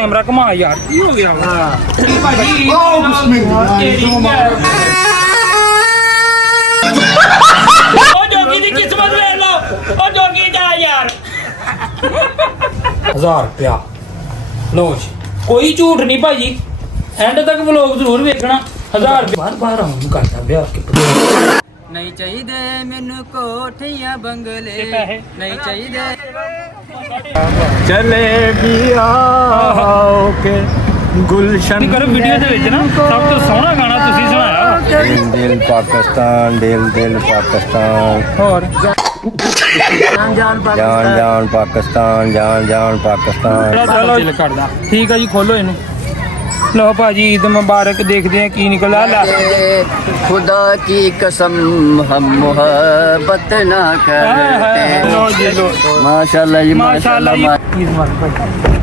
Camera घुमा यार की हो गया जोगी दी किस्मत ले लो जोगी जा यार 1000 रुपया लो जी कोई झूठ नहीं भाजी एंड तक व्लॉग जरूर देखना 1000 रुपया बार बार आऊं करता ब्याह के नहीं चाहिए मैनू कोठियां बंगले नहीं चाहिए चले भी आओ के गुलशन करो वीडियो दे विच ना सब तो सोहना गाना तुसी सुनाया दिल पाकिस्तान दिल पाकिस्तान और जान जान जान जान पाकिस्तान जान पाकिस्तान चलो दिल करदा ठीक है जी खोलो इनू लो भाजी ईद मुबारक देखते हैं की निकला ला खुदा की कसम हम मोहब्बत ना करते लो जी लो माशाल्लाह जी माशाल्लाह ईद मुबारक भाई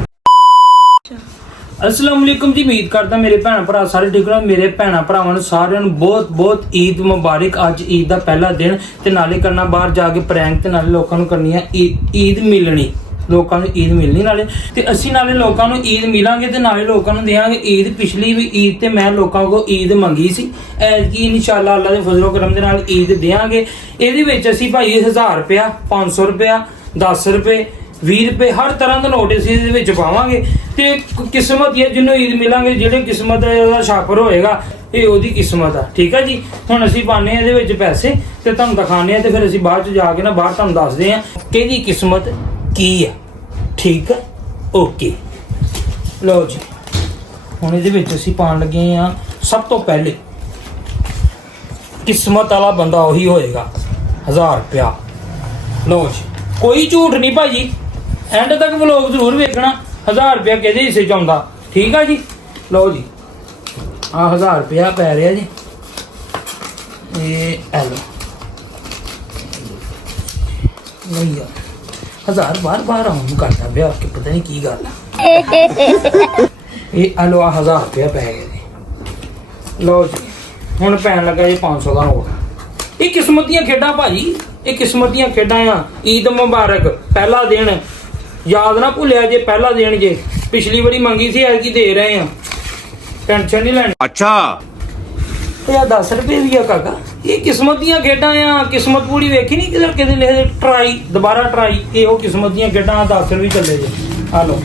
अस्सलाम वालेकुम जी उम्मीद करदा मेरे भैन भरा सारे ठीक हो मेरे भैन भरावां ਨੂੰ ਸਾਰਿਆਂ ਨੂੰ ਬਹੁਤ ਬਹੁਤ ਈਦ ਮੁਬਾਰਕ ਅੱਜ ਈਦ ਦਾ ਪਹਿਲਾ ਦਿਨ ਤੇ ਨਾਲੇ ਕਰਨਾ ਬਾਹਰ ਜਾ ਕੇ ਪ੍ਰੈਂਕ ਤੇ ਨਾਲੇ ਲੋਕਾਂ ਨੂੰ ਕਰਨੀ ਹੈ ਈਦ ਮਿਲਣੀ ਲੋਕਾਂ ਨੂੰ ਈਦ ਮਿਲਣੀ ਨਾਲੇ ਤੇ ਅਸੀਂ ਨਾਲੇ ਲੋਕਾਂ ਨੂੰ ਈਦ ਮਿਲਾਂਗੇ ਤੇ ਨਾਲੇ ਲੋਕਾਂ ਨੂੰ ਦੇਵਾਂਗੇ ਈਦ ਪਿਛਲੀ ਵੀ ਈਦ ਤੇ ਮੈਂ ਲੋਕਾਂ ਕੋਲ ਈਦ ਮੰਗੀ ਸੀ ਐਤਕੀ ਇਨਸ਼ਾਅੱਲਾ ਅੱਲਾ ਦੇ ਫਜ਼ਲ ਕਰਮ ਦੇ ਨਾਲ ਈਦ ਦੇਵਾਂਗੇ ਇਹਦੇ ਵਿੱਚ ਅਸੀਂ ਭਾਈ 1000 ਰੁਪਇਆ 500 ਰੁਪਇਆ 10 ਰੁਪਏ 20 ਰੁਪਏ ਹਰ ਤਰ੍ਹਾਂ ਦਾ ਨੋਟ ਅਸੀਂ ਇਹਦੇ ਵਿੱਚ ਪਾਵਾਂਗੇ ਤੇ ਕਿਸਮਤ ਇਹ ਜਿਹਨੂੰ ਈਦ ਮਿਲਾਂਗੇ ਜਿਹੜੇ ਕਿਸਮਤ ਦਾ ਸ਼ਾਕਰ ਹੋਏਗਾ ਇਹ ਉਹਦੀ ਕਿਸਮਤ ਆ ਠੀਕ ਆ ਜੀ ਹੁਣ ਅਸੀਂ ਪਾਣੇ ਇਹਦੇ ਵਿੱਚ ਪੈਸੇ ਤੇ ਤੁਹਾਨੂੰ ਦਿਖਾਣੇ ਆ ਤੇ ਫਿਰ ਅਸੀਂ ਬਾਅਦ ਚ ਜਾ ਕੇ ਨਾ ਬਾਹਰ ਤੁਹਾਨੂੰ ਦੱਸਦੇ ਆ ਕਿਹਦੀ ਕਿਸਮਤ ਕੀ ਆ ਠੀਕ ਹੈ ਓਕੇ ਲਓ ਜੀ ਹੁਣ ਇਹਦੇ ਵਿੱਚ ਅਸੀਂ ਪਾਣ ਲੱਗੇ ਆ ਸਭ ਤੋਂ ਪਹਿਲੇ ਕਿਸਮਤ ਵਾਲਾ ਬੰਦਾ ਉਹੀ ਹੋਏਗਾ 1000 ਰੁਪਇਆ ਲਓ ਜੀ ਕੋਈ ਝੂਠ ਨਹੀਂ ਭਾਜੀ ਐਂਡ ਤੱਕ ਵਲੌਗ ਜ਼ਰੂਰ ਵੇਖਣਾ 1000 ਰੁਪਇਆ ਕਿਹਦੇ ਹਿੱਸੇ ਚ ਆਉਂਦਾ ਠੀਕ ਆ ਜੀ ਲਓ ਜੀ ਆ 1000 ਰੁਪਇਆ ਪੈ ਰਿਹਾ ਜੀ ਇਹ ਐ ਲਓ ਨਹੀਂ ਯਾਰ 1000 ਬਾਰ ਆਉਂ ਕਰਦਾ ਵਿਆਹ ਕੇ ਪਤਾ ਨਹੀਂ ਕੀ ਗੱਲ ਆ ਇਹ ਆਲੋ 1000 ਰੁਪਇਆ ਪੈ ਗਿਆ ਜੀ ਲਓ ਜੀ ਹੁਣ ਪੈਣ ਲੱਗਾ ਜੀ 500 ਦਾ ਨੋਟ ਇਹ ਕਿਸਮਤ ਦੀਆਂ ਖੇਡਾਂ ਭਾਜੀ ਇਹ ਕਿਸਮਤ ਦੀਆਂ ਖੇਡਾਂ ਆ ਈਦ ਮੁਬਾਰਕ ਪਹਿਲਾ ਦਿਨ ਯਾਦ ਨਾ ਭੁੱਲਿਆ ਜੇ ਪਹਿਲਾ ਦਿਨ ਜੇ ਪਿਛਲੀ ਵਾਰੀ ਮੰਗੀ ਸੀ ਐਤਕੀ ਦੇ ਰਹੇ ਆ ਟੈਨਸ਼ਨ ਨਹੀਂ ਲੈਣੀ अच्छा ਇਹ 10 ਰੁਪਏ ਵੀ ਆ ਕਾਕਾ ਇਹ ਕਿਸਮਤ ਦੀਆਂ ਖੇਡਾਂ ਆ ਕਿਸਮਤ ਪੂਰੀ ਵੇਖੀ ਨਹੀਂ ਕਿਤੇ ਲਿਖੇ ਟਰਾਈ ਦੁਬਾਰਾ ਟਰਾਈ ਇਹ ਉਹ ਕਿਸਮਤ ਦੀਆਂ ਖੇਡਾਂ 10 ਰੁਪਏ ਚੱਲੇ ਜੇ ਆ ਲਓ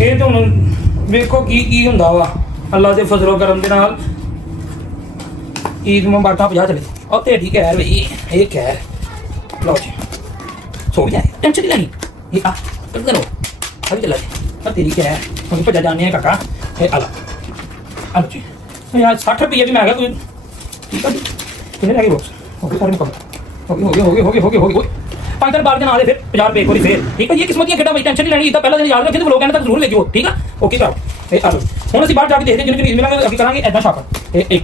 ਇਹ ਤੁਹਾਨੂੰ ਵੇਖੋ ਕੀ ਹੁੰਦਾ ਵਾ ਅੱਲਾ ਦੇ ਫਜ਼ਲੋ ਕਰਮ ਦੇ ਨਾਲ ਈਦ ਮੁਬਾਰਕ 50 ਚਲੇ ਉਹ ਤੇਰੀ ਕਹਿਰ ਵੀ ਇਹ ਕਹਿਰ ਲਓ ਜੀ ਸੋ ਜਾਏ ਟੈਨਸ਼ਨ ਨਹੀਂ ਲੈਣੀ ਇਹ ਆ ਕਰ ਦੋ ਅਭੀ ਚੱਲਾ ਜੀ ਤੇਰੀ ਕਹਿਰ ਹੁਣ ਭੱਜਾ ਜਾਣੇ ਆ ਕਾਕਾ ਇਹ ਆ ਲਓ ਜੀ यार 60 रुपये भी महंगा कोई ठीक है जी कितने लगे बॉक्स हो गए सारे मुकम्मल हो गए 5 बार के ना दे फिर 50 रुपये कोई फिर ठीक है ये किस्मत की खेड़ा भाई टेंशन नहीं लेनी इतना पहला दिन याद रखें तो लोग कहने तक जरूर लेके ठीक है ओके करो ये आ लो हुण ਅਸੀਂ ਬਾਹਰ ਜਾ ਕੇ ਦੇਖਦੇ ਜਿੰਨੇ ਚੀਜ਼ ਮਿਲਾਂਗੇ ਅਸੀਂ ਕਰਾਂਗੇ ਐਦਾਂ ਛਾਪਾ ਇਹ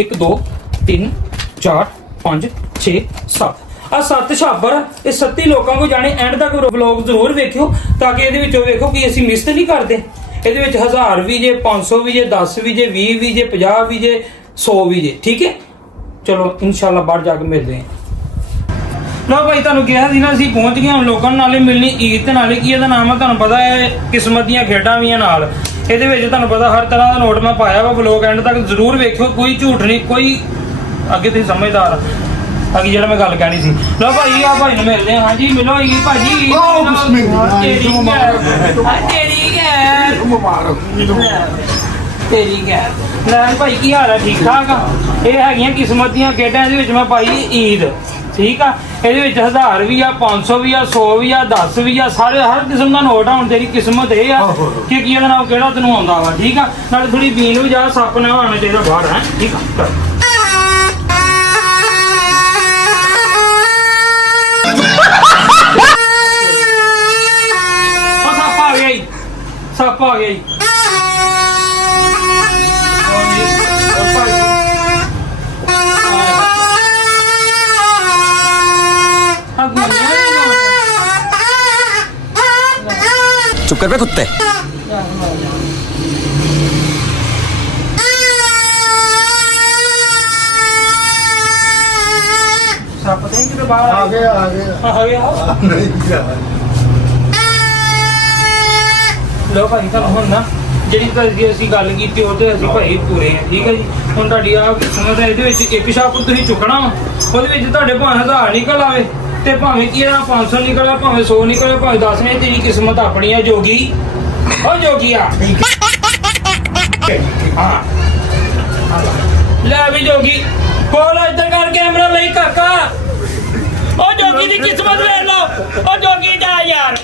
1 2 3 4 5 6 7 ਆ 7 ਛਾਪਰ ਇਹ 37 ਲੋਕਾਂ ਕੋ ਜਾਣੇ ਐਂਡ ਤੱਕ ਵਲੌਗ ਜ਼ਰੂਰ ਵੇਖਿਓ ਤਾਂ ਕਿ ਇਹਦੇ ਵਿੱਚੋਂ ਵੇਖੋ ਕਿ ਅਸੀਂ ਮਿਸ ਨਹੀਂ ਕਰਦੇ ਇਹਦੇ ਵਿੱਚ 1000 ਵੀ ਜੇ 500 ਵੀ ਜੇ 10 ਵੀ ਜੇ 20 ਵੀ ਜੇ 50 ਵੀ ਜੇ 100 ਵੀ ਜੇ ਠੀਕ ਹੈ ਚਲੋ ਇਨਸ਼ਾਅੱਲਾ ਬਾਹਰ ਜਾ ਕੇ ਮਿਲਦੇ ਹਾਂ ਲੋ ਭਾਈ ਤੁਹਾਨੂੰ ਕਿਹਾ ਸੀ ਨਾ ਅਸੀਂ ਪਹੁੰਚ ਗਏ ਹਾਂ ਲੋਕਾਂ ਨਾਲੇ ਮਿਲਣੀ ਈਦ ਤੇ ਨਾਲੇ ਕੀ ਇਹਦਾ ਨਾਮ ਆ ਤੁਹਾਨੂੰ ਪਤਾ ਹੈ ਕਿਸਮਤ ਦੀਆਂ ਖੇਡਾਂ ਵੀ ਆ ਨਾਲ ਇਹਦੇ ਵਿੱਚ ਤੁਹਾਨੂੰ ਪਤਾ ਹਰ ਤਰ੍ਹਾਂ ਦਾ ਨੋਟ ਮੈਂ ਪਾਇਆ ਵਾ ਵਲੌਗ ਐਂਡ ਤੱਕ ਜ਼ਰੂਰ ਵੇਖਿਓ ਕੋਈ ਝੂਠ ਨਹੀਂ ਕੋਈ ਅੱਗੇ ਤੁਸੀਂ ਸਮਝਦਾਰ ਅੱਗੇ ਜਿਹੜਾ ਮੈਂ ਗੱਲ ਕਹਿਣੀ ਸੀ ਲੋ ਭਾਈ ਆ ਭਾਈ ਨੂੰ ਮਿਲਦੇ ਹਾਂ ਹਾਂਜੀ ਮਿਲੋ ਈਦ ਭਾਜੀ ਤੇਰੀ ਗੈਰ ਲੈ ਭਾਈ ਕੀ ਹਾਲ ਹੈ ਠੀਕ ਠਾਕ ਆ ਇਹ ਹੈਗੀਆਂ ਕਿਸਮਤ ਦੀਆਂ ਖੇਡਾਂ ਇਹਦੇ ਵਿੱਚ ਮੈਂ ਪਾਈ ਈਦ ਠੀਕ ਆ ਇਹਦੇ ਵਿੱਚ 1000 ਵੀ ਆ 500 ਵੀ ਆ 100 ਵੀ ਆ 10 ਵੀ ਆ ਸਾਰੇ ਹਰ ਕਿਸਮ ਦਾ ਨੋਟ ਆ ਹੁਣ ਤੇਰੀ ਕਿਸਮਤ ਇਹ ਆ ਕਿ ਕੀ ਇਹਦਾ ਨਾਮ ਕਿਹੜਾ ਤੈਨੂੰ ਆਉਂਦਾ ਵਾ ਠੀਕ ਆ ਨਾਲੇ ਥੋੜੀ ਬੀਨ ਵੀ ਜਾ ਸੱਪ ਨਾ ਆਉਣਾ ਚਾਹੀਦਾ ਬਾਹਰ ਹੈ ਠੀਕ ਆ ਸੱਪ ਆ ਗਿਆ ਜੀ चुप कर बे कुत्ते पता नहीं बाहर आ गया नहीं ਲਓ ਭਾਈ ਤੁਹਾਨੂੰ ਹੁਣ ਨਾ ਜਿਹੜੀ ਤੁਹਾਡੀ ਅਸੀਂ ਗੱਲ ਕੀਤੀ ਉਹ ਤੇ ਅਸੀਂ ਭਾਈ ਪੂਰੇ ਆ, ਠੀਕ ਹੈ ਜੀ। ਹੁਣ ਤੁਹਾਡੀ ਆ ਕਿਸਮਤ ਹੈ, ਇਹਦੇ ਵਿੱਚ ਇੱਕ ਸ਼ਾਪ ਤੁਸੀਂ ਚੁੱਕਣਾ ਵਾ, ਉਹਦੇ ਵਿੱਚ ਤੁਹਾਡੇ ਭਾਵੇਂ 1000 ਨਿਕਲ ਆਵੇ ਤੇ ਭਾਵੇਂ ਕੀ ਆ 500 ਨਿਕਲਿਆ, ਭਾਵੇਂ 100 ਨਿਕਲਿਆ, ਭਾਵੇਂ 10 ਨੇ, ਤੇਰੀ ਕਿਸਮਤ ਆਪਣੀ ਆ ਜੋਗੀ। ਓ ਜੋਗੀਆ ਹਾਂ ਲੈ ਵੀ ਜੋਗੀ ਕੋਲ ਇੱਧਰ ਕਰ ਕੈਮਰਾ ਲਈ ਕਾਕਾ। ਓ ਜੋਗੀ ਦੀ ਕਿਸਮਤ ਵੇਖ ਲਓ। ਓ ਜੋਗੀ ਜਾ ਯਾਰ।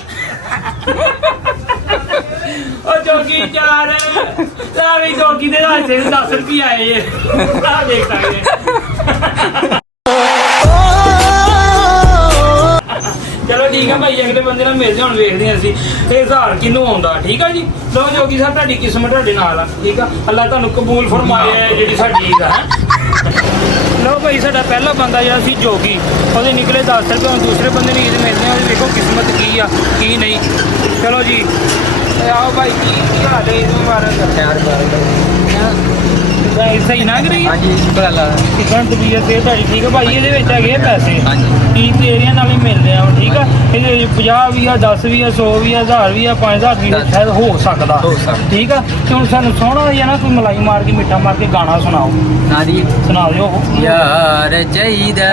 ਓ ਜੋਗੀ ਜਾ ਰੇ ਲੈ ਵੀ ਜੋਗੀ ਦੇ ਹਾਸੇ ਨੂੰ 10 ਰੁਪਏ ਆਏ ਏ ਆ ਦੇਖ ਸਕਦੇ। ਚਲੋ ਠੀਕ ਆ ਭਾਈ, ਅਗਲੇ ਬੰਦੇ ਨਾਲ ਮਿਲਦੇ ਹੁਣ ਵੇਖਦੇ ਹਾਂ ਅਸੀਂ ਇਹ 1000 ਕਿਹਨੂੰ ਆਉਂਦਾ। ਠੀਕ ਆ ਜੀ। ਲੋ ਜੋਗੀ ਸਾਹਿਬ ਤੁਹਾਡੀ ਕਿਸਮਤ ਤੁਹਾਡੇ ਨਾਲ ਆ। ਠੀਕ ਆ, ਅੱਲਾ ਤੁਹਾਨੂੰ ਕਬੂਲ ਫਰਮਾਏ ਜਿਹੜੀ ਸਾਡੀ ਈਦ ਆ। ਲੋ ਭਾਈ ਸਾਡਾ ਪਹਿਲਾ ਬੰਦਾ ਜਿਹੜਾ ਸੀ ਜੋਗੀ, ਉਹਦੇ ਨਿਕਲੇ 10 ਰੁਪਏ। ਹੁਣ ਦੂਸਰੇ ਬੰਦੇ ਨੂੰ ਈਦ ਮਿਲਦੇ ਆ, ਵੇਖੋ ਕਿਸਮਤ ਕੀ ਆ ਕੀ ਨਹੀਂ। ਚਲੋ ਜੀ ਆਓ ਭਾਈ, ਕੀ ਹਾਲ ਹੈ? ਈਦ ਮੁਬਾਰਕ। ਸਹੀ ਨਾ ਕਰੀ? ਹਾਂਜੀ ਸ਼ੁਕਰ ਅੱਲਾ ਦਾ। ਟਿਕਟ ਤਬੀਅਤ ਤੇ ਤੁਹਾਡੀ ਠੀਕ ਹੈ ਭਾਈ। ਇਹਦੇ ਵਿੱਚ ਹੈਗੇ ਪੈਸੇ ਹਾਂਜੀ ਈਦ ਏਰੀਆ ਨਾਲ ਹੀ ਮਿਲਦੇ ਆ। ਠੀਕ ਆ, ਇਹਦੇ 50 ਵੀ ਆ, 10 ਵੀ ਆ, 100 ਵੀ ਆ, 1000 ਵੀ ਆ, 5000 ਵੀ ਸ਼ਾਇਦ ਹੋ ਸਕਦਾ। ਠੀਕ ਆ, ਤੇ ਹੁਣ ਸਾਨੂੰ ਸੋਹਣਾ ਜਿਹਾ ਨਾ ਕੋਈ ਮਲਾਈ ਮਾਰ ਕੇ ਮਿੱਠਾ ਮਾਰ ਕੇ ਗਾਣਾ ਸੁਣਾਓ। ਨਾਦੀ ਸੁਣਾ ਦਿਓ। ਯਾਰ ਚਾਹੀਦਾ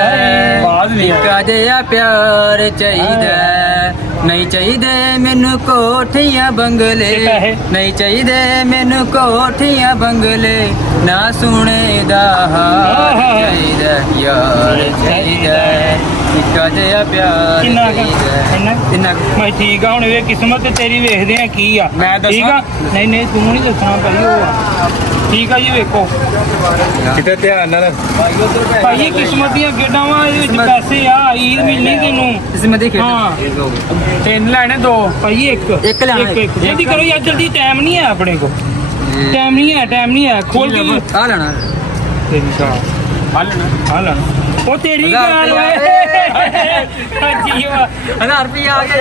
ਬਾਅਦ ਵਿੱਚ ਨਿੱਕਾ ਜਿਹਾ ਪਿਆਰ ਚਾਹੀਦਾ, ਨਹੀਂ ਚਾਹੀਦੇ ਮੈਨੂੰ ਕੋਠੀਆਂ ਬੰਗਲੇ, ਤੇ ਪੈਸੇ? ਨਹੀਂ ਚਾਹੀਦੇ ਮੈਨੂੰ ਕੋਠੀਆਂ ਬੰਗਲੇ, ਨਾ ਸੋਨੇ ਦਾ ਹਾਰ ਚਾਹੀਦਾ, ਯਾਰ ਚਾਹੀਦਾ ਨਿੱਕਾ ਜਿਹਾ ਪਿਆਰ ਕਿੰਨਾ ਕੁ? ਚਾਹੀਦਾ। ਇੰਨਾ ਮੈਂ ਠੀਕ ਆ। ਹੁਣ ਵੇ ਕਿਸਮਤ ਤੇ ਤੇਰੀ ਵੇਖਦੇ ਆ ਕੀ ਆ। ਮੈਂ ਦੱਸਾਂ? ਠੀਕ ਆ, ਨਹੀਂ ਨਹੀਂ ਤੂੰ ਨਹੀਂ ਦੱਸਣਾ ਭਾਈ, ਉਹ ਆ। ਠੀਕ ਆ ਜੀ, ਵੇਖੋ ਕਿਤੇ ਧਿਆਨ ਨਾਲ ਭਾਈ ਕਿਸਮਤ ਦੀਆਂ ਗੇਡਾਂ ਵਾ, ਇਹਦੇ ਵਿੱਚ ਪੈਸੇ ਆ। ਈਦ ਮਿਲਣੀ ਤੈਨੂੰ। ਇਸ ਮੈਂ ਦੇਖਿਆ ਹਾਂ। 3 ਲੈਣੇ 2 ਭਾਈ। ਇੱਕ ਲੈਣਾ। ਜਲਦੀ ਕਰੋ ਯਾਰ, ਜਲਦੀ ਟਾਈਮ ਨਹੀਂ ਹੈ ਆਪਣੇ ਕੋਲ। ਟਾਈਮ ਨਹੀਂ ਹੈ ਖੋਲ ਕੇ ਆ ਲੈਣਾ ਹਾਂ ਲੈਣਾ। ਉਹ ਤੇਰੀ ਗੱਲ ਓਏ। ਜੀ ਵਾ 1000 ਰੁਪਏ ਆ ਗਏ।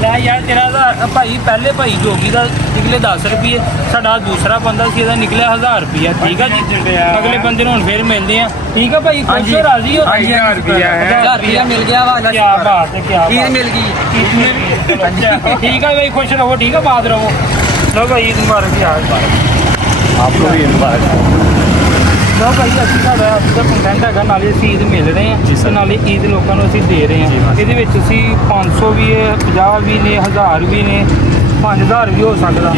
ਲੈ ਯਾਰ ਤੇਰਾ ਤਾਂ ਭਾਈ ਪਹਿਲੇ ਭਾਈ ਜੋਗੀ ਦਾ ਨਿਕਲੇ 10 ਰੁਪਏ, ਸਾਡਾ ਦੂਸਰਾ ਬੰਦਾ ਸੀ ਇਹਦਾ ਨਿਕਲਿਆ 1000 ਰੁਪਏ। ਠੀਕ ਆ ਜੀ। ਅਗਲੇ ਬੰਦੇ ਨੂੰ ਹੁਣ ਫੇਰ ਮਿਲਦੇ ਆ। ਠੀਕ ਆ ਭਾਈ, ਖੁਸ਼ ਹੋ ਰਾਜ਼ੀ ਹੋ? 1000 ਰੁਪਏ ਮਿਲ ਗਿਆ ਵਾ। ਕੀ ਬਾਤ ਹੈ, ਕੀ ਬਾਤ। ਈਦ ਮਿਲ ਗਈ। ਠੀਕ ਆ ਭਾਈ, ਖੁਸ਼ ਰਹੋ। ਠੀਕ ਆ, ਬਾਤ ਰਹੋ। ਲੋ ਭਾਈ ਈਦ ਮੁਬਾਰਕ ਜੀ। ਆਪ ਨੂੰ ਵੀ ਮੁਬਾਰਕ। ਲੋ ਭਾਈ ਅਸੀਂ ਸਾਡਾ ਅੱਜ ਦਾ ਕੰਟੈਂਟ ਹੈਗਾ, ਨਾਲੇ ਅਸੀਂ ਈਦ ਮਿਲ ਰਹੇ ਹਾਂ ਤੇ ਨਾਲੇ ਈਦ ਲੋਕਾਂ ਨੂੰ ਅਸੀਂ ਦੇ ਰਹੇ ਹਾਂ। ਇਹਦੇ ਵਿੱਚ ਅਸੀਂ 500 ਵੀ ਹੈ, 50 ਵੀ ਨੇ, 1000 ਵੀ ਨੇ, 5000 ਵੀ ਹੋ ਸਕਦਾ।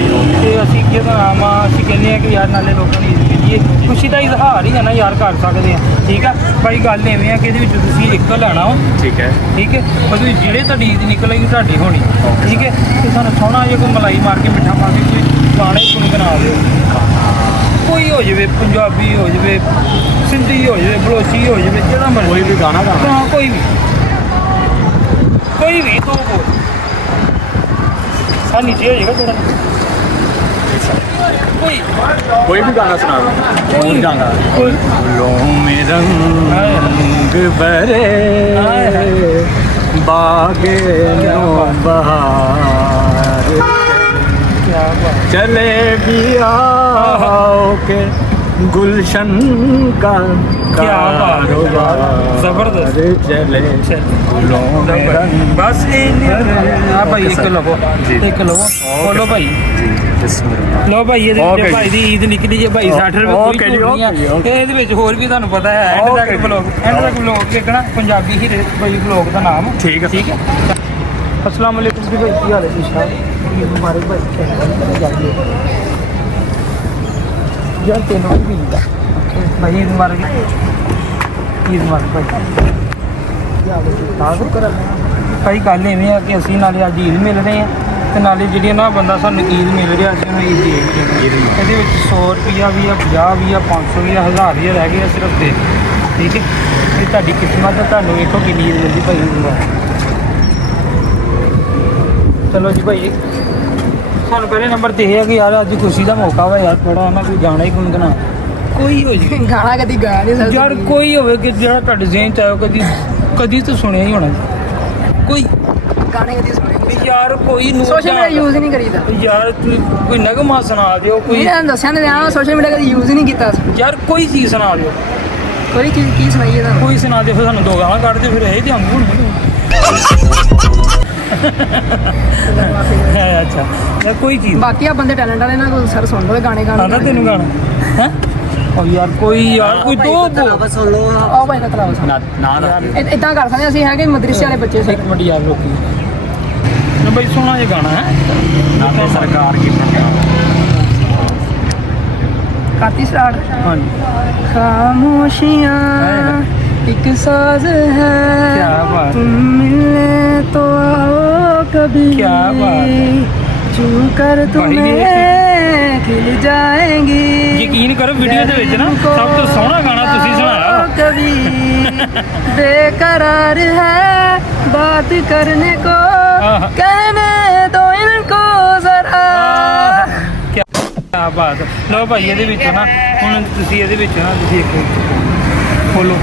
ਤੇ ਅਸੀਂ ਕਿਹਦਾ ਨਾਮ ਆ, ਅਸੀਂ ਕਹਿੰਦੇ ਹਾਂ ਕਿ ਯਾਰ ਨਾਲੇ ਲੋਕਾਂ ਨੂੰ ਈਦ ਕਰੀਏ, ਖੁਸ਼ੀ ਦਾ ਇਜ਼ਹਾਰ ਹੀ ਹੈ ਨਾ ਯਾਰ, ਕਰ ਸਕਦੇ ਹਾਂ। ਠੀਕ ਆ ਭਾਈ, ਗੱਲ ਐਵੇਂ ਆ ਕਿ ਇਹਦੇ ਵਿੱਚ ਤੁਸੀਂ ਇੱਕ ਲੈਣਾ ਹੋ। ਠੀਕ ਹੈ ਠੀਕ ਹੈ, ਉਹਦੇ ਵਿੱਚ ਜਿਹੜੇ ਤੁਹਾਡੀ ਈਦ ਨਿਕਲੇਗੀ ਤੁਹਾਡੀ ਹੋਣੀ। ਠੀਕ ਹੈ, ਤੇ ਸਾਨੂੰ ਸੋਹਣਾ ਜਿਹਾ ਕੋਈ ਮਲਾਈ ਮਾਰ ਕੇ ਮਿੱਠਾ ਮਾਰ ਕੇ ਕੋਈ ਗਾਣੇ ਗੁਣਗੁਣਾ ਦਿਓ। ਕੋਈ ਹੋ ਜਾਵੇ, ਪੰਜਾਬੀ ਹੋ ਜਾਵੇ, ਸਿੰਧੀ ਹੋ ਜਾਵੇ, ਬਲੋਚੀ ਹੋ ਜਾਵੇ, ਜਿਹੜਾ ਮਰਜ਼ੀ ਕੋਈ ਵੀ ਗਾਣਾ ਗਾਣਾ। ਹਾਂ ਕੋਈ ਵੀ ਦੋ ਬੋਲ ਆ ਨੀਚੇ ਹੋ ਜਾਏਗਾ ਥੋੜਾ। ਕੋਈ ਵੀ ਗਾਣਾ ਸੁਣਾ ਦਿਓ। ਕੋਈ ਗਾਣਾ ਕੋਈ ਫੁੱਲੋਂ में रंग भरे बागे नो बहार क्या बात। चले आओ के गुलशन का क्या बात है, कारोबार जबरदस्त। चले फूलों में रंग बस ਆ ਭਾਈ ਇੱਕ ਲਵੋ, ਇੱਕ ਲਵੋ। ਬੋਲੋ ਭਾਈ। ਲੋ ਭਾਈ, ਇਹਦੇ Okay ਵਿੱਚ ਭਾਈ ਦੀ ਈਦ ਨਿਕਲੀ ਜੇ ਭਾਈ 60 ਰੁਪਏ Okay ਕੋਈ ਜੀ, ਝੂਠ ਨਹੀਂ ਆ। okay ਜੀ, okay। ਤੇ ਇਹਦੇ ਵਿੱਚ ਹੋਰ ਵੀ ਤੁਹਾਨੂੰ ਪਤਾ ਹੈ, ਐਂਡ ਤੱਕ ਬਲੌਗ ਦੇਖਣਾ। ਪੰਜਾਬੀ ਹੀ ਭਾਈ ਬਲੌਗ ਦਾ ਨਾਮ। ਠੀਕ ਹੈ। ਠੀਕ ਹੈ। अस्सलाम वालेकुम जी भाई, ਕੀ ਹਾਲ ਹੈ ਜੀ? ਈਦ ਮੁਬਾਰਕ ਭਾਈ। ਯਾਰ ਤੈਨੂੰ ਵੀ ਈਦ ਆ ਭਾਈ। ਈਦ ਮੁਬਾਰਕ, ਈਦ ਮੁਬਾਰਕ ਭਾਈ। ਕੀ ਹਾਲ ਹੈ ਜੀ? ਤਾਂ ਸ਼ੁਕਰ ਹੈ ਭਾਈ। ਗੱਲ ਐਵੇਂ ਆ ਕਿ ਅਸੀਂ ਨਾਲੇ ਅੱਜ ਈਦ ਮਿਲ ਰਹੇ ਹਾਂ ਤੇ ਨਾਲੇ ਜਿਹੜੀ ਨਾ ਬੰਦਾ ਸਾਨੂੰ ਈਦ ਮਿਲ ਰਿਹਾ, ਅਸੀਂ ਉਹਨੂੰ ਈਦ ਦੇ ਰਹੇ ਹਾਂ। ਇਹਦੇ ਵਿੱਚ 100 ਰੁਪਈਆ ਵੀ ਆ, 50 ਵੀ ਆ, 500 ਵੀ ਆ, 1000 ਵੀ ਰਹਿ ਗਏ ਆ ਸਿਰਫ ਤੇ। ਠੀਕ ਹੈ, ਇਹ ਤੁਹਾਡੀ ਕਿਸਮਤ ਹੈ। ਤੁਹਾਨੂੰ ਵੇਖੋ ਕਿੰਨੀ ਈਦ ਮਿਲਦੀ ਭਾਈ ਨੂੰ। ਚਲੋ ਜੀ ਭਾਈ, ਸਾਨੂੰ ਪਹਿਲੇ ਨੰਬਰ ਤੇ ਇਹ ਹੈ ਕਿ ਯਾਰ ਅੱਜ ਖੁਸ਼ੀ ਦਾ ਮੌਕਾ ਵਾ ਯਾਰ, ਥੋੜਾ ਨਾ ਕੋਈ ਗਾਣਾ ਹੀ ਗੁੰਗਣਾ ਕੋਈ ਹੋ ਜੀ। ਗਾਣਾ ਕਦੀ ਗਾਇਆ ਨਹੀਂ ਸਕਦਾ ਯਾਰ ਕੋਈ ਹੋਵੇ ਕਿ ਜਿਹੜਾ ਤੁਹਾਡੇ ਜ਼ਿਹਨ ਚ ਆਇਆ, ਕਦੀ ਤਾਂ ਸੁਣਿਆ ਹੀ ਹੋਣਾ ਕੋਈ ਗਾਣੇ ਕਦੀ ਸੁਣੇ ਨਹੀਂ। ਯਾਰ। ਕੋਈ ਨੂੰ ਸੋਸ਼ਲ ਮੀਡੀਆ ਯੂਜ਼ ਨਹੀਂ ਕਰੀਦਾ। ਯਾਰ ਕੋਈ ਨਗਮਾ ਸੁਣਾ ਦਿਓ, ਕੋਈ ਇਹਨਾਂ ਦੱਸਿਆ ਨੇ ਵਿਆਹ ਸੋਸ਼ਲ ਮੀਡੀਆ ਕਦੀ ਯੂਜ਼ ਹੀ ਨਹੀਂ ਕੀਤਾ ਅਸੀਂ। ਯਾਰ ਕੋਈ ਚੀਜ਼ ਸੁਣਾ ਦਿਓ, ਕੋਈ ਚੀਜ਼ ਕੀ ਸੁਣਾਈਏ ਤੁਹਾਨੂੰ? ਕੋਈ ਸੁਣਾ ਦਿਓ। ਫਿਰ ਸਾਨੂੰ 2 ਗਾਲਾਂ ਕੱਢ ਦਿਓ, ਫਿਰ ਇਹ ਤੇ ਅੰਗੂ ਅੱਛਾ ਯਾਰ ਕੋਈ ਚੀਜ਼ ਬਾਕੀ ਆ ਬੰਦੇ ਟੈਲੈਂਟ ਵਾਲੇ ਨਾ ਕੋਈ ਸਰ ਸੁਣ ਲਓ ਇਹ ਗਾਣੇ ਆਉਂਦਾ ਤੈਨੂੰ ਗਾਣਾ ਹੈ ਉਹ ਯਾਰ ਕੋਈ ਦੋ ਆਓ ਭਾਈ ਦਾ ਤਲਾਵਾ ਸੁਣ ਇਦਾਂ ਕਰ ਸਕਦੇ ਅਸੀਂ ਹੈਗੇ ਮਦਰਸੇ ਵਾਲੇ ਬੱਚੇ ਸੀ ਇੱਕ ਮਿੰਟ ਯਾਰ ਲੋਕੀ ਨਾ ਬਈ ਸੋਹਣਾ ਜਿਹਾ ਗਾਣਾ ਹੈ ਨਾ ਤੇ ਸਰਕਾਰ ਕੀ ਕਾਤੀ ਸਟਾਰਟ ਹਾਂਜੀ खामोशियाँ एक साज है क्या बात। तुम मिलने तो आओ कभी क्या बात। छू कर तुम्हें खिल जाएंगी ਯਕੀਨ ਕਰੋ ਵੀਡੀਓ ਦੇ ਵਿੱਚ ਨਾ ਸਭ ਤੋਂ ਸੋਹਣਾ ਗਾਣਾ ਤੁਸੀਂ ਸੁਣਾਇਆ कभी बेकरार है बात करने को आहा। कहने दो इनको जरा ਕਿਆ ਬਾਤ ਹੈ। ਲਓ ਭਾਈ ਇਹਦੇ ਵਿੱਚ ਨਾ ਹੁਣ ਤੁਸੀਂ ਇਹਦੇ ਵਿੱਚ ਨਾ ਤੁਸੀਂ ਇੱਕ ਖੋਲੋ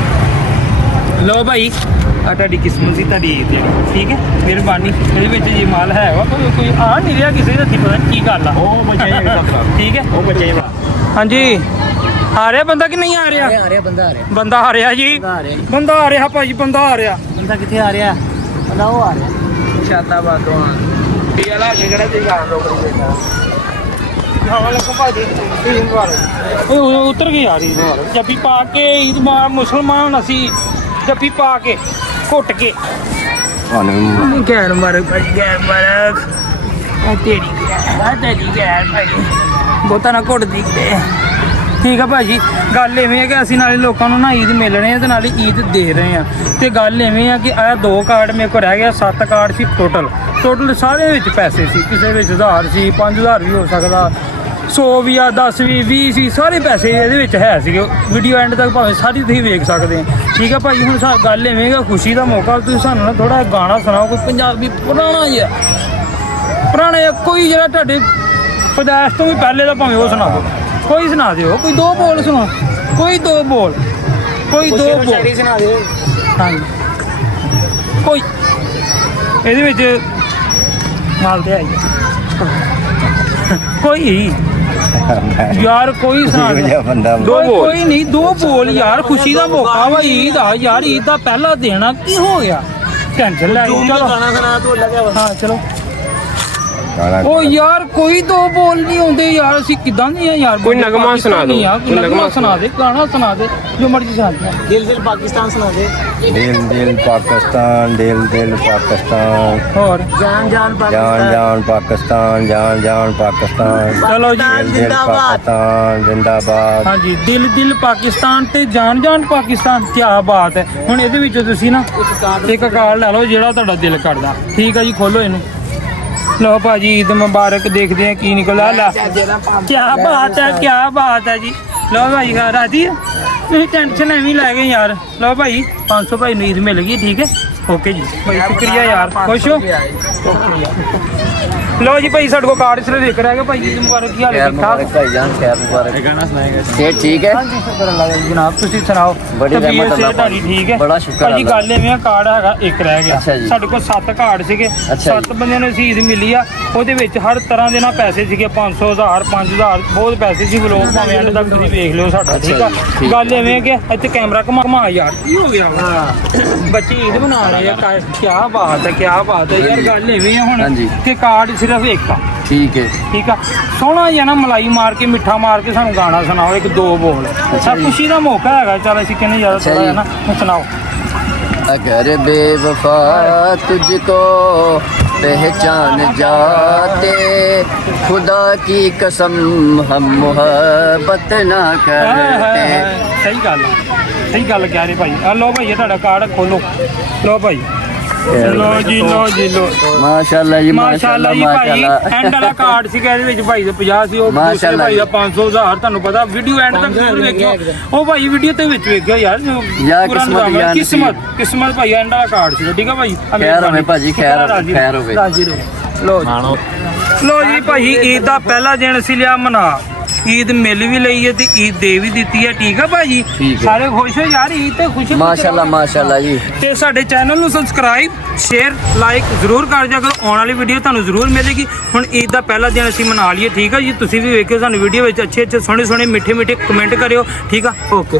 ਲਓ ਭਾਈ ਆ ਤੁਹਾਡੀ ਕਿਸਮਤ ਸੀ ਤੁਹਾਡੀ ਜਿਹੜੀ ਠੀਕ ਹੈ ਮਿਹਰਬਾਨੀ ਇਹਦੇ ਵਿੱਚ ਜੇ ਮਾਲ ਹੈ ਵਾ ਕੋਈ ਆ ਨਹੀਂ ਰਿਹਾ ਕਿਸੇ ਦਾ ਪਤਾ ਨਹੀਂ ਕੀ ਗੱਲ ਆ ਉਹ ਬੱਚੇ ਠੀਕ ਹੈ ਉਹ ਬੱਚੇ ਹਾਂਜੀ ਆ ਰਿਹਾ ਬੰਦਾ ਕਿ ਨਹੀਂ ਆ ਰਿਹਾ ਬੰਦਾ ਆ ਰਿਹਾ ਜੀ ਬੰਦਾ ਆ ਰਿਹਾ ਭਾਜੀ ਬੰਦਾ ਆ ਰਿਹਾ ਬੰਦਾ ਕਿੱਥੇ ਆ ਰਿਹਾ ਬੰਦਾ ਉਹ ਆ ਰਿਹਾ ਸ਼ਾਦਾਬਾਦ ਤੋਂ ਕੀ ਵਾਲਾ ਜਿਹੜਾ ਤੇ ਗਾਣ ਰੋਕ ਰਿਹਾ ਹਵਾ ਲੱਗ ਭਾਜੀ ਉਹ ਉਤਰ ਗਈ ਆ ਰਹੀ ਜੱਫੀ ਪਾ ਕੇ ਈਦ ਮੁਸਲਮਾਨ ਅਸੀਂ ਜੱਫੀ ਪਾ ਕੇ ਘੁੱਟ ਕੇ ਤੁਹਾਨੂੰ ਗੈਰ ਮਾਰਕ ਭਾਜੀ ਗੈਰ ਮਾਰਕ ਆ ਤੇਰੀ ਗੈਰ ਭਾਜੀ ਬਹੁਤਾ ਨਾ ਘੁੱਟਦੀ ਕਿਤੇ ਠੀਕ ਆ ਭਾਜੀ ਗੱਲ ਐਵੇਂ ਹੈ ਕਿ ਅਸੀਂ ਨਾਲੇ ਲੋਕਾਂ ਨੂੰ ਨਾ ਈਦ ਮਿਲ ਰਹੇ ਹਾਂ ਤੇ ਨਾਲੇ ਈਦ ਦੇ ਰਹੇ ਹਾਂ ਤੇ ਗੱਲ ਐਵੇਂ ਆ ਕਿ ਆਹ 2 ਕਾਰਡ ਮੇਰੇ ਕੋਲ ਰਹਿ ਗਿਆ 7 ਕਾਰਡ ਸੀ ਟੋਟਲ ਸਾਰਿਆਂ ਵਿੱਚ ਪੈਸੇ ਸੀ ਕਿਸੇ ਵਿੱਚ 1000 ਸੀ 5000 ਵੀ ਹੋ ਸਕਦਾ 100 ਵੀ ਆ 10 ਵੀ 20 ਸੀ ਸਾਰੇ ਪੈਸੇ ਇਹਦੇ ਵਿੱਚ ਹੈ ਸੀਗੇ ਵੀਡੀਓ ਐਂਡ ਤੱਕ ਭਾਵੇਂ ਸਾਰੀ ਤੁਸੀਂ ਵੇਖ ਸਕਦੇ ਆ ਠੀਕ ਆ ਭਾਈ ਹੁਣ ਗੱਲ ਐਵੇਂ ਹੈ ਖੁਸ਼ੀ ਦਾ ਮੌਕਾ ਤੁਸੀਂ ਸਾਨੂੰ ਨਾ ਥੋੜਾ ਗਾਣਾ ਸੁਣਾਓ ਕੋਈ ਪੰਜਾਬੀ ਪੁਰਾਣਾ ਜਿਹਾ ਕੋਈ ਜਿਹੜਾ ਤੁਹਾਡੇ ਪਦਾਰਥ ਤੋਂ ਵੀ ਪਹਿਲੇ ਦਾ ਭਾਵੇਂ ਉਹ ਸੁਣਾ ਦਿਓ ਕੋਈ ਸੁਣਾ ਦਿਓ ਕੋਈ 2 ਬੋਲ ਸੁਣਾ ਕੋਈ 2 ਬੋਲ ਸੁਣਾ ਦੇ ਹਾਂਜੀ ਕੋਈ ਇਹਦੇ ਵਿੱਚ ਮਾਲ ਤੇ ਆਈ ਕੋਈ ਯਾਰ ਕੋਈ ਸੁਣਾ ਦੇ ਬੰਦਾ ਕੋਈ ਨਹੀਂ 2 ਬੋਲ ਯਾਰ ਖੁਸ਼ੀ ਦਾ ਮੌਕਾ ਵਾ ਈਦ ਆ ਯਾਰ ਈਦ ਦਾ ਪਹਿਲਾ ਦੇਣਾ ਕੀ ਹੋ ਗਿਆ ਟੈਨਸ਼ਨ ਲੈ ਚਲੋ ਗਾਣਾ ਸੁਣਾ ਤੂੰ ਲੱਗਿਆ ਹਾਂ ਚਲੋ ਗਾਣਾ ਉਹ ਯਾਰ ਕੋਈ 2 ਬੋਲ ਨਹੀਂ ਆਉਂਦੇ ਯਾਰ ਅਸੀਂ ਕਿਦਾਂ ਦੇ ਆ ਯਾਰ ਕੋਈ ਨਗਮਾ ਸੁਣਾ ਦਿਓ, ਕੋਈ ਨਗਮਾ ਸੁਣਾ ਦੇ ਗਾਣਾ ਸੁਣਾ ਦੇ ਜੋ ਮਰਜ਼ੀ ਸੁਣਾ ਦੇ ਦਿਲ ਦਿਲ ਪਾਕਿਸਤਾਨ ਸੁਣਾ ਦੇ ਦਿਲ ਪਾਕਿਸਤਾਨ ਦਿਲ ਪਾਕਿਸਤਾਨ ਹੋਰ ਜਾਨ ਜਾਨ ਜਾਨ ਪਾਕਿਸਤਾਨ ਜਾਨ ਪਾਕਿਸਤਾਨ ਚਲੋ ਜੀ ਦਿਲ ਪਾਕਿਸਤਾਨ ਜ਼ਿੰਦਾਬਾਦ ਹਾਂਜੀ ਦਿਲ ਪਾਕਿਸਤਾਨ ਤੇ ਜਾਨ ਪਾਕਿਸਤਾਨ ਕੀ ਬਾਤ ਹੈ ਹੁਣ ਇਹਦੇ ਵਿੱਚੋਂ ਤੁਸੀਂ ਨਾ ਇੱਕ ਕਾਰਡ ਲੈ ਲਓ ਜਿਹੜਾ ਤੁਹਾਡਾ ਦਿਲ ਕਰਦਾ ਠੀਕ ਹੈ ਜੀ ਖੋਲੋ ਇਹਨੂੰ ਲਓ ਭਾਜੀ ਈਦ ਮੁਬਾਰਕ ਦੇਖਦੇ ਆ ਕੀ ਨਿਕਲਦਾ ਲਾ ਕੀ ਬਾਤ ਹੈ ਜੀ ਲਓ ਭਾਈ ਰਾਜੀ ਤੁਸੀਂ ਟੈਨਸ਼ਨ ਐਵੇਂ ਲੈ ਗਏ ਯਾਰ ਲਓ ਭਾਈ 500 ਭਾਈ ਨੂੰ ਈਦ ਮਿਲ ਗਈ ਠੀਕ ਹੈ ਓਕੇ ਜੀ ਭਾਈ ਸ਼ੁਕਰੀਆ ਯਾਰ ਖੁਸ਼ ਹੋ ਲਓ ਜੀ ਭਾਈ ਸਾਡੇ ਕੋਲ ਕਾਰਡ ਸਿਰਫ ਇੱਕ ਰਹਿ ਗਿਆ ਭਾਈ ਈਦ ਮੁਬਾਰਕ ਕੀ ਹਾਲ ਹੈ ਠੀਕ ਠਾਕ ਭਾਈਜਾਨ ਖੈਰ ਮੁਬਾਰਕ ਗਾਣਾ ਸੁਣਾਏਗਾ ਸਿਹਤ ਠੀਕ ਹੈ ਹਾਂਜੀ ਸ਼ੁਕਰ ਅੱਲਾਹ ਦਾ ਜੀ ਜਨਾਬ ਤੁਸੀਂ ਸੁਣਾਓ ਬੜੀ ਤਬੀਅਤ ਰਹਿਮਤ ਅੱਲਾਹ ਤੁਹਾਡੀ ਠੀਕ ਹੈ ਬੜਾ ਸ਼ੁਕਰ ਭਾਜੀ ਅੱਲਾਹ ਗੱਲ ਐਵੇਂ ਆ ਕਾਰਡ ਹੈਗਾ ਇੱਕ ਰਹਿ ਗਿਆ ਅੱਛਾ ਜੀ। ਸਾਡੇ ਕੋਲ 7 ਕਾਰਡ ਸੀਗੇ ਅੱਛਾ 7 ਬੰਦਿਆਂ ਨੂੰ ਸ਼ਹੀਦ ਮਿਲੀ ਆ ਉਹਦੇ ਵਿੱਚ ਹਰ ਤਰ੍ਹਾਂ ਦੇ ਨਾਲ ਪੈਸੇ ਸੀਗੇ 500 1000 5000 ਬਹੁਤ ਪੈਸੇ ਸੀ ਵਲੋਗ ਭਾਵੇਂ ਐਂਡ ਤੱਕ ਤੁਸੀਂ ਵੇਖ ਲਿਓ ਸਾਡਾ ਠੀਕ ਆ ਠੀਕ। ਗੱਲ ਐਵੇਂ ਆ ਕਿ ਇੱਥੇ ਕੈਮਰਾ ਘੁਮਾ ਯਾਰ ਕੀ ਹੋ ਗਿਆ ਬੱਚੇ ਈਦ ਮਨਾ ਰਹੇ ਆ ਕੀ ਬਾਤ ਹੈ ਯਾਰ ਗੱਲ ਐਵੇਂ ਆ ਹੁਣ ਹਾਂਜੀ। ਕਿ ਕਾਰਡ ਸਿਰਫ ਇੱਕ ਆ ਠੀਕ ਹੈ ਠੀਕ ਆ ਸੋਹਣਾ ਜਿਹਾ ਨਾ ਮਲਾਈ ਮਾਰ ਕੇ ਮਿੱਠਾ ਮਾਰ ਕੇ ਸਾਨੂੰ ਗਾਣਾ ਸੁਣਾਓ ਇੱਕ 2 ਬੋਲ ਸਭ ਖੁਸ਼ੀ ਦਾ ਮੌਕਾ ਹੈਗਾ ਚਲ ਅਸੀਂ ਕਹਿੰਦੇ ਜ਼ਿਆਦਾ ਅੱਛਾ ਥੋੜਾ ਹੈ ਜੀ। ਨਾ ਹੁਣ ਸੁਣਾਓ अगर बेवफा तुझको पहचान जाते खुदा की कसम हम मोहब्बत ना करते ਸਹੀ ਗੱਲ ਕਹਿ ਰਹੇ ਭਾਈ ਆ ਲਓ ਭਾਈ ਇਹ ਤੁਹਾਡਾ ਕਾਰਡ ਖੋਲੋ ਲਓ ਭਾਈ ਲਓ ਜੀ माशाल्लाह जी ਮਾਸ਼ਾਅੱਲਾ ਜੀ ਭਾਈ ਐਂਡ ਵਾਲਾ ਕਾਰਡ ਸੀਗਾ ਇਹਦੇ ਵਿੱਚ ਭਾਈ ਦਾ 50 ਸੀ ਉਹ ਦੂਸਰੇ ਮਾਸ਼ਾਅੱਲਾ ਭਾਈ ਦਾ 500 1000 ਤੁਹਾਨੂੰ ਪਤਾ ਵੀਡੀਓ ਐਂਡ ਤੱਕ ਜ਼ਰੂਰ ਵੇਖਿਓ ਉਹ ਭਾਈ ਵੀਡੀਓ ਤੇ ਵਿੱਚ ਵੇਖਿਓ ਯਾਰ ਜੋ ਯਾਰ ਪੂਰਾ ਕਿਸਮਤ ਨਿਜ਼ਾਮ ਹੈ। ਯਾਰ ਕਿਸਮਤ ਭਾਈ ਐਂਡ ਵਾਲਾ ਕਾਰਡ ਸੀਗਾ ਠੀਕ ਆ ਭਾਈ ਖੈਰ ਹੋਵੇ ਭਾਜੀ, ਖੈਰ ਹੋਵੇ। ਰਾਜੀ ਰਹੋ ਲੋ ਜੀ ਭਾਈ ਈਦ ਦਾ ਪਹਿਲਾ ਦਿਨ ਅਸੀਂ ਲਿਆ ਮਨਾ ਈਦ ਮਿਲ ਵੀ ਲਈ ਹੈ ਤੇ ਈਦ ਦੇ ਵੀ ਦਿੱਤੀ ਹੈ ਠੀਕ ਆ ਭਾਜੀ ਠੀਕ ਹੈ। ਸਾਰੇ ਖੁਸ਼ ਹੋ ਯਾਰ ਈਦ ਤੇ ਖੁਸ਼ माशाल्लाह जी ਤੇ ਸਾਡੇ ਚੈਨਲ ਨੂੰ ਸਬਸਕ੍ਰਾਈਬ ਸ਼ੇਅਰ ਲਾਈਕ ਜ਼ਰੂਰ ਕਰ ਦਿਆ ਕਰੋ ਆਉਣ ਵਾਲੀ ਵੀਡੀਓ ਤੁਹਾਨੂੰ ਜ਼ਰੂਰ ਮਿਲੇਗੀ ਹੁਣ ਈਦ ਦਾ ਪਹਿਲਾ ਦਿਨ ਅਸੀਂ ਮਨਾ ਲਈਏ ਠੀਕ ਆ ਜੀ ਤੁਸੀਂ ਵੀ ਵੇਖਿਓ ਸਾਨੂੰ ਵੀਡੀਓ ਵਿੱਚ ਅੱਛੇ ਸੋਹਣੇ ਮਿੱਠੇ ਕਮੈਂਟ ਕਰਿਓ ਠੀਕ ਆ ਓਕੇ